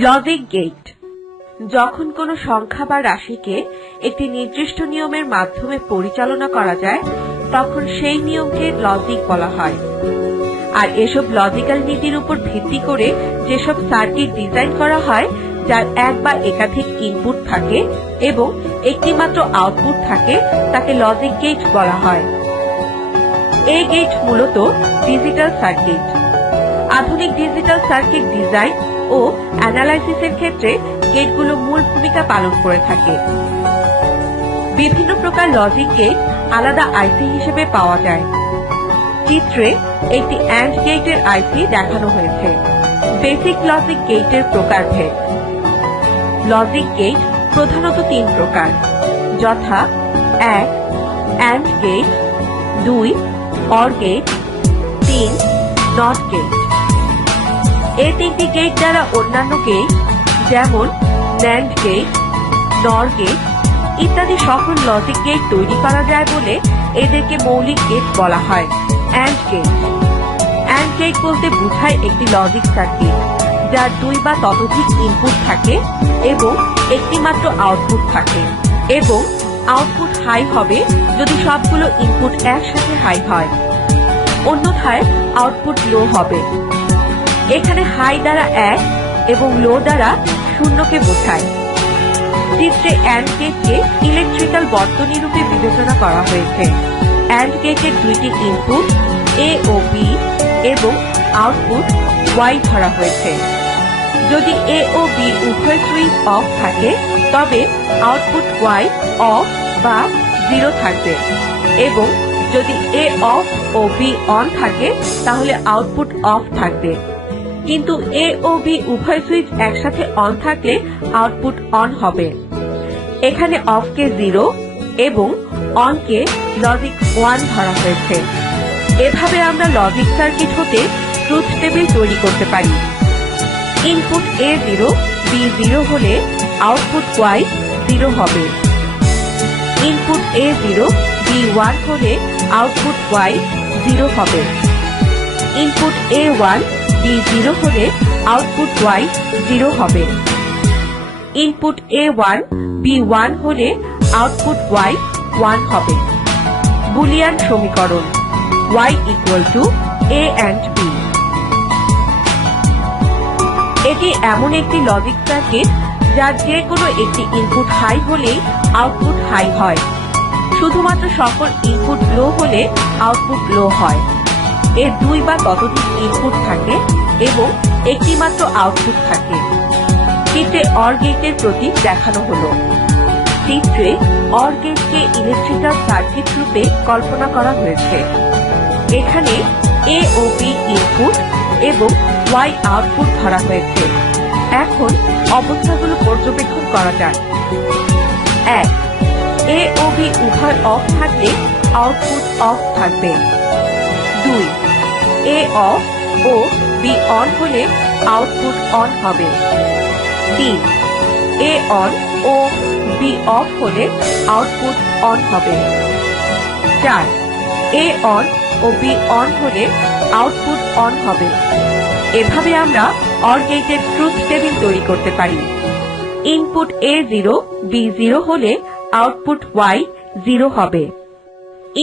Logic gate. যখন কোনো সংখ্যা বা রাশিকে একটি নির্দিষ্ট নিয়মের মাধ্যমে পরিচালনা করা যায় তখন সেই নিয়মকে লজিক বলা হয়। আর এসব লজিক্যাল নীতির উপর ভিত্তি করে যেসব সার্কিট ডিজাইন করা হয় যার এক বা একাধিক ইনপুট থাকে এবং একটি মাত্র আউটপুট থাকে তাকে লজিক গেট বলা হয়। এই গেট মূলত ডিজিটাল সার্কিট। আধুনিক ডিজিটাল সার্কিট ডিজাইন ও অ্যানালাইসিসের ক্ষেত্রে গেটগুলো মূল ভূমিকা পালন করে থাকে। বিভিন্ন প্রকার লজিক গেট আলাদা আইসি হিসেবে পাওয়া যায়। চিত্রে একটি অ্যান্ড গেটের আইসি দেখানো হয়েছে। বেসিক লজিক গেটের প্রকারভেদ। লজিক গেট প্রধানত তিন প্রকার, যথা 1 and gate, 2 or gate, 3 not gate. এই তিনটি গেট দ্বারা অন্যান্য গেট যেমন ন্যান্ড গেট, নর গেট ইত্যাদি সকল লজিক গেট তৈরি করা যায় বলে এদেরকে মৌলিক গেট বলা হয়। And get. অ্যান্ড গেট বলতে বোঝায় একটি লজিক সার্কিট যার 2 বা ততোধিক ইনপুট থাকে এবং একটি মাত্র আউটপুট থাকে, এবং আউটপুট হাই হবে যদি সবগুলো ইনপুট একসাথে হাই হয়, অন্যথায় আউটপুট লো হবে। এখানে হাই দ্বারা 1 এবং লো দ্বারা 0 কে বোঝায়। চিত্রে অ্যান্ড গেটকে ইলেকট্রিক্যাল বর্তনী রূপে বিবেচনা করা হয়েছে। অ্যান্ড গেটের দুইটি ইনপুট এ ও বি এবং আউটপুট ওয়াই ধরা হয়েছে। যদি এ ও বি উভয় সুইচ অফ থাকে তবে আউটপুট ওয়াই অফ বা 0 থাকবে, এবং যদি এ অফ ও বি অন থাকে তাহলে আউটপুট অফ থাকবে। কিন্তু এ ও বি উভয় সুইচ একসাথে অন থাকলে আউটপুট অন হবে। এখানে অফকে 0 এবং অনকে লজিক 1 ধরা হয়েছে। এভাবে আমরা লজিক সার্কিট হতে ট্রুথ টেবিল তৈরি করতে পারি। ইনপুট A0 B0 হলে আউটপুট Y 0 হবে। ইনপুট A0 B1 হলে আউটপুট Y 0 হবে। ইনপুট A1 B0 হলে আউটপুট Y 0 হবে। ইনপুট A1 B1 হলে আউটপুট Y 1 হবে। বুলিয়ান সমীকরণ Y A and B। এটি এমন একটি লজিক সার্কিট যার যে কোনো একটি ইনপুট হাই হলেই আউটপুট হাই হয়, শুধুমাত্র সকল ইনপুট লো হলে আউটপুট লো হয়। এর 2 বা ততোধিক ইনপুট থাকে এবং একটি মাত্র আউটপুট থাকে। চিত্রে অর গেটের প্রতীক দেখানো হলো। চিত্রে অর গেটকে ইলেকট্রিক্যাল সার্কিট রূপে কল্পনা করা হয়েছে। এখানে এ ও বি ইনপুট এবং ওয়াই আউটপুট ধরা হয়েছে। এখন অবস্থাগুলো পর্যবেক্ষণ করা যাক। 1 এ ও বি উভয় অফ থাকলে আউটপুট অফ থাকবে। 2 এ অফ ও বি অন হলে আউটপুট অন হবে। 3 এ অন ও বি অফ হলে আউটপুট অন হবে। 4 এ অন ও বি অন হলে আউটপুট অন হবে। এভাবে আমরা অর গেটের ট্রুথ টেবিল তৈরি করতে পারি। ইনপুট A0 B0 হলে আউটপুট Y 0 হবে।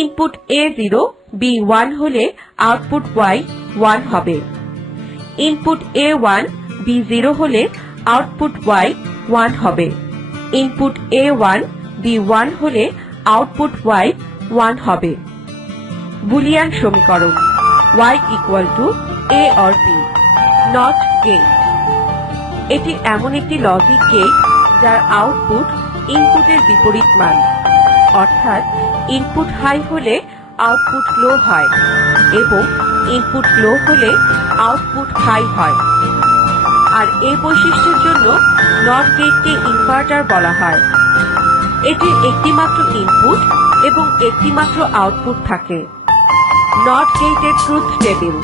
ইনপুট A0 B1 হলে আউটপুট Y 1 হবে। ইনপুট A1 B0 হলে আউটপুট Y 1 হবে। ইনপুট A1 B1 হলে আউটপুট Y 1 হবে। বুলিয়ান সমীকরণ Y A or B। Not gate. এটি এমন একটি লজিক গেট যার আউটপুট ইনপুটের বিপরীত মান, অর্থাৎ ইনপুট হাই হলে আউটপুট লো হয় এবং ইনপুট লো হলে আউটপুট হাই হয়। আর এই বৈশিষ্ট্যের জন্য নট গেটকে ইনভার্টার বলা হয়। এটির একটি মাত্র ইনপুট এবং একটি মাত্র আউটপুট থাকে। নট গেটের ট্রুথ টেবিল।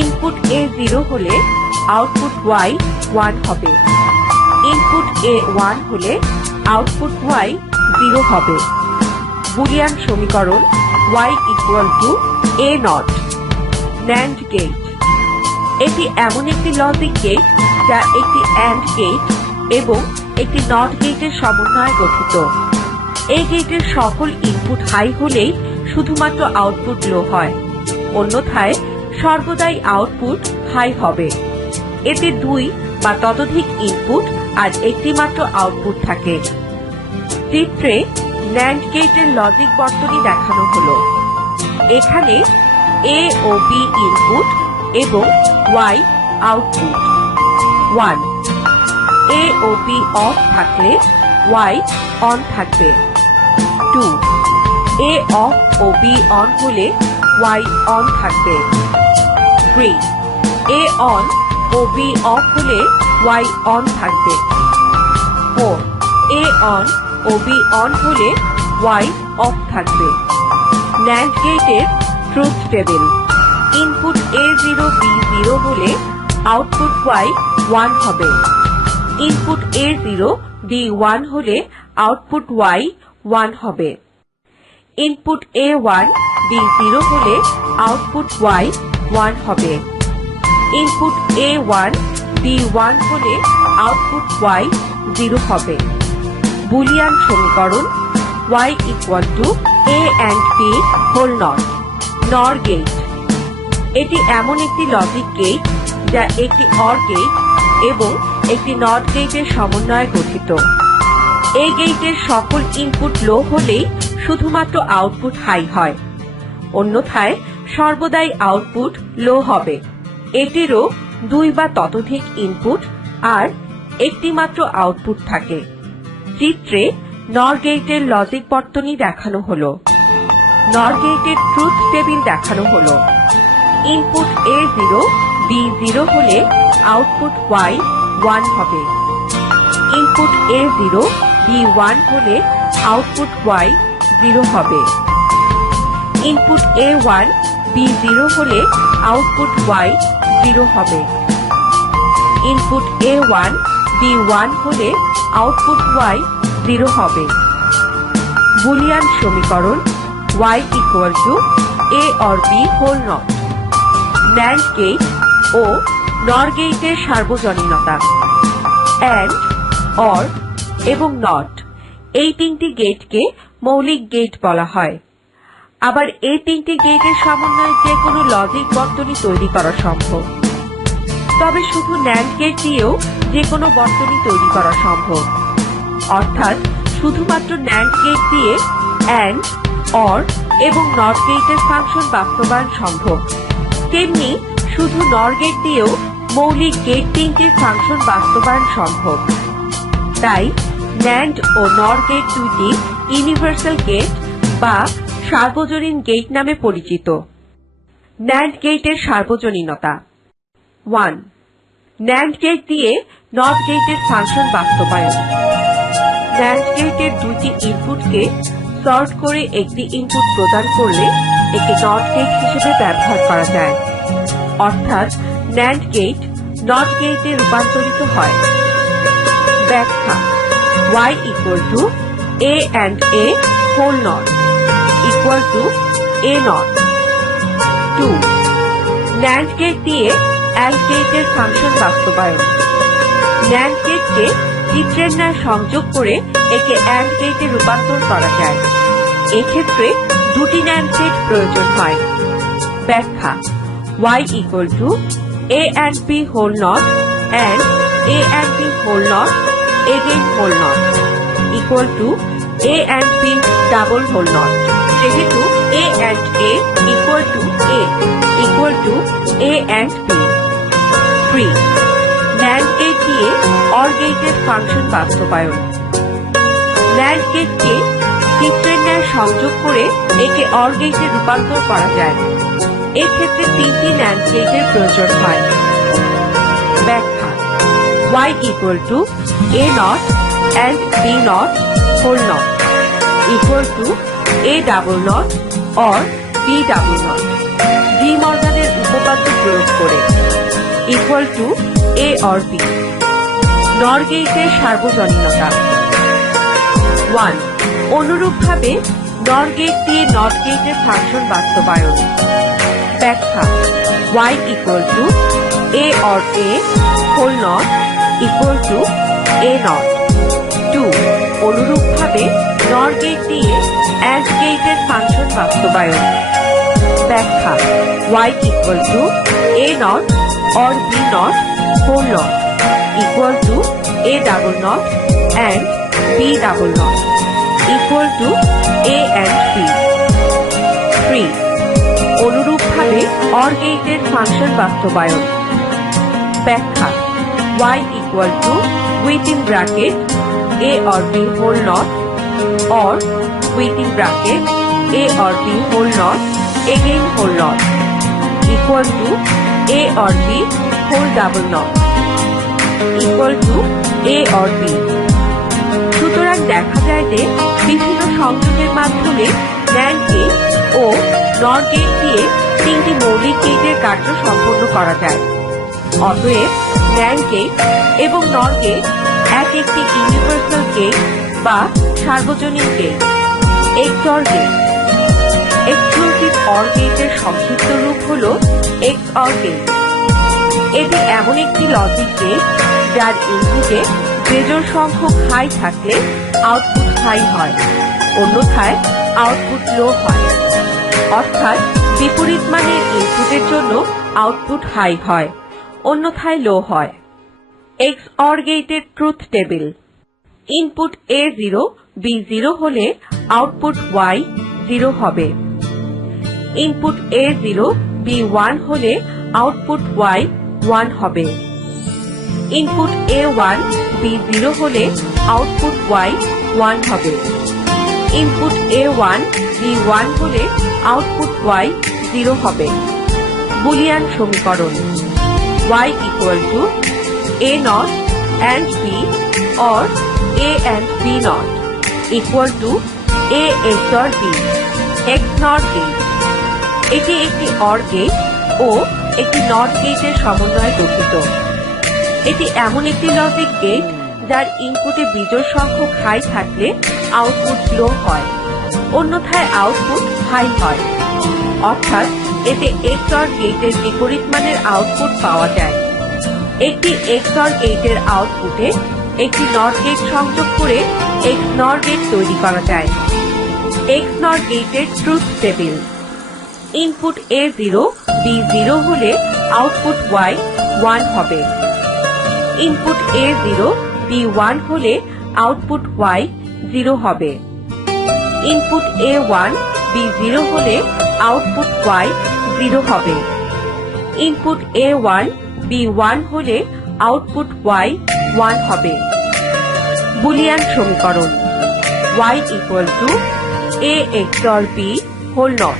ইনপুট A0 হলে আউটপুট Y 1 হবে। ইনপুট A1 হলে আউটপুট Y 0 হবে। বুলিয়ান সমীকরণ Y A not. NAND gate. এটি এমন একটি লজিক গেট যা একটি অ্যান্ড গেট এবং একটি নট গেটের সমন্বয়ে গঠিত। এই গেটের সকল ইনপুট হাই হলেই শুধুমাত্র আউটপুট লো হয়, অন্যথায় সর্বদাই আউটপুট হাই হবে। এতে 2 বা ততোধিক ইনপুট আর একটি মাত্র আউটপুট থাকে। চিত্রে ন্যান্ড গেটের লজিক বর্তনী দেখানো হলো। এখানে A ও B ইনপুট এবং Y আউটপুট। 1. A ও B অফ থাকলে Y অন থাকবে। 2. A অফ ও B অন হলে Y অন থাকবে। 3. A অন ও B অফ হলে Y অন থাকবে। 4. A অন ও B অন হলে Y অফ থাকবে। ন্যান্ড গেটের truth table. Input A0 B0 হলে আউটপুট Y 1 হবে। ইনপুট A0 B1 হলে আউটপুট Y 1 হবে। ইনপুট A1 B0 হলে আউটপুট Y 1 হবে। ইনপুট A1 B1 হলে আউটপুট Y 0 হবে। বুলিয়ান সমীকরণ Y A and B whole not, NOR gate. এটি এমন একটি লজিক গেট যা একটি OR গেট এবং একটি নট গেটের সমন্বয়ে গঠিত। এই গেটের সকল ইনপুট লো হলেই শুধুমাত্র আউটপুট হাই হয়, অন্যথায় সর্বদাই আউটপুট লো হবে। এটিরও 2 বা ততোধিক ইনপুট আর একটি মাত্র আউটপুট থাকে। চিত্রে NOR গেটের লজিক বর্তনী দেখানো হলো। NOR গেটের ট্রুথ টেবিল দেখানো হলো। ইনপুট A0 B0 হলে আউটপুট Y 1 হবে। ইনপুট A0 B1 হলে আউটপুট Y 0 হবে। ইনপুট A1 B0 হলে আউটপুট Y 0 হবে। ইনপুট A1 B1 হলে আউটপুট Y 0 হবে। বুলিয়ান সমীকরণ Y A or B whole not, NAND gate ও NOR গেটের সার্বজনীনতা। AND, OR এবং NOT এই তিনটি গেটকে মৌলিক গেট বলা হয়। আবার এই তিনটি গেটের সমন্বয়ে যে কোনো লজিক বর্তনী তৈরি করা সম্ভব। তবে শুধু NAND গেট দিয়েও যে কোনো বর্তনী তৈরি করা সম্ভব। অর্থাৎ শুধুমাত্র NAND গেট দিয়ে AND, OR এবং NOT গেটের ফাংশন বাস্তবায়ন সম্ভব। তেমনি শুধু NOR গেট দিয়েও মৌলিক গেট তিনটির ফাংশন বাস্তবায়ন সম্ভব। তাই NAND ও NOR গেট দুইটি ইউনিভার্সাল গেট বা সার্বজনীন গেট নামে পরিচিত। NAND গেটের সার্বজনীনতা। 1. NAND গেট দিয়ে NOT গেটের ফাংশন বাস্তবায়ন। NAND গেটের দুইটি ইনপুটকে সর্ট করে একটি ইনপুট প্রদান করলে একে NOT গেট হিসেবে ব্যবহার করা যায়। অর্থাৎ NAND গেট NOT গেটে রূপান্তরিত হয়। ব্যাখ্যা Y A and A whole not A not। 2. NAND gate দিয়ে AND গেটের ফাংশন বাস্তবায়ন। NAND গেটকে চিত্রের ন্যায় সংযোগ করে একে AND গেটে রূপান্তর করা যায়। এক্ষেত্রে দুটি NAND গেট প্রয়োজন হয়। ব্যাখ্যা Y A and B whole not and A and B whole not again whole not A and B double whole not। যেহেতু A and A A and B। 3. NAND gate দিয়ে OR গেটের function বাস্তবায়ন। NAND গেটকে চিত্রের ন্যায় সংযোগ করে একে OR গেটে রূপান্তর করা যায়। এক্ষেত্রে তিনটি NAND গেটের প্রয়োজন হয়। ব্যাখ্যা Y A not and B not whole not A double not or B double not De মর্গানের উপপাদ্য প্রয়োগ করে A or B। NOR গেটের সার্বজনীনতা। 1. অনুরূপভাবে NOR গেট দিয়ে NOT গেটের ফাংশন বাস্তবায়ন। ব্যাখ্যা Y A or A whole not equal to A not. 2. অনুরূপভাবে নর গেট দিয়ে অ্যান্ড গেটের ফাংশন বাস্তবায়ন। ব্যাখ্যা y equal to a not or b not whole not equal to a double not and b double not equal to a and b। 3. অনুরূপভাবে or গেটের function বাস্তবায়ন। ব্যাখ্যা y equal to within bracket a or b whole not or within bracket a or b whole not again whole not equal to a or b whole double not equal to a or b। সুতরাং দেখা যায় যে বিভিন্ন সংযোগের মাধ্যমে NAND gate ও নর gate দিয়ে তিনটি মৌলিক গেটের কার্য সম্পন্ন করা যায়। অতএব ন্যান্ড গেট এবং নর গেট এক একটি ইউনিভার্সাল গেট বা সার্বজনীন gate. XOR gate exclusive or গেটের সংক্ষিপ্ত রূপ হল XOR গেট। এটি এমন একটি লজিক গেট যার ইনপুটে বেজোড় সংখ্যক হাই থাকলে আউটপুট হাই হয়, অন্যথায় আউটপুট লো হয়। অর্থাৎ বিপরীত মানের ইনপুটের জন্য আউটপুট হাই হয়, অন্যথায় লো হয়। XOR গেটের truth table. Input A0 B0 হলে আউটপুট Y 0 হবে। ইনপুট A0 B1 হলে আউটপুট Y 1 হবে। ইনপুট A1 B0 হলে আউটপুট Y 1 হবে। ইনপুট A1 B1 হলে আউটপুট Y 0 হবে। বুলিয়ান সমীকরণ y equal to a naught and b or a and b naught equal to a XOR b XNOR gate। এটি একটি OR gate ও একটি NOT গেটের সমন্বয়ে গঠিত। এটি এমন একটি লজিক গেট যার ইনপুটে বিজোড় সংখ্যক হাই থাকলে আউটপুট লো হয়, অন্যথায় আউটপুট হাই হয়। অর্থাৎ এতে XOR গেটের বিপরীত মানের আউটপুট পাওয়া যায়। একটি XOR গেটের আউটপুটে একটি NOT গেট সংযোগ করে XNOR গেট তৈরি করা যায়। XNOR গেটের truth table. Input A0 B0 হলে আউটপুট Y 1 হবে। ইনপুট A0 B1 হলে আউটপুট Y 0 হবে। ইনপুট A1 B0 হলে আউটপুট Y 0 হবে। ইনপুট A1 B1 হলে আউটপুট Y 1 হবে। বুলিয়ান সমীকরণ y equal to a XOR b whole not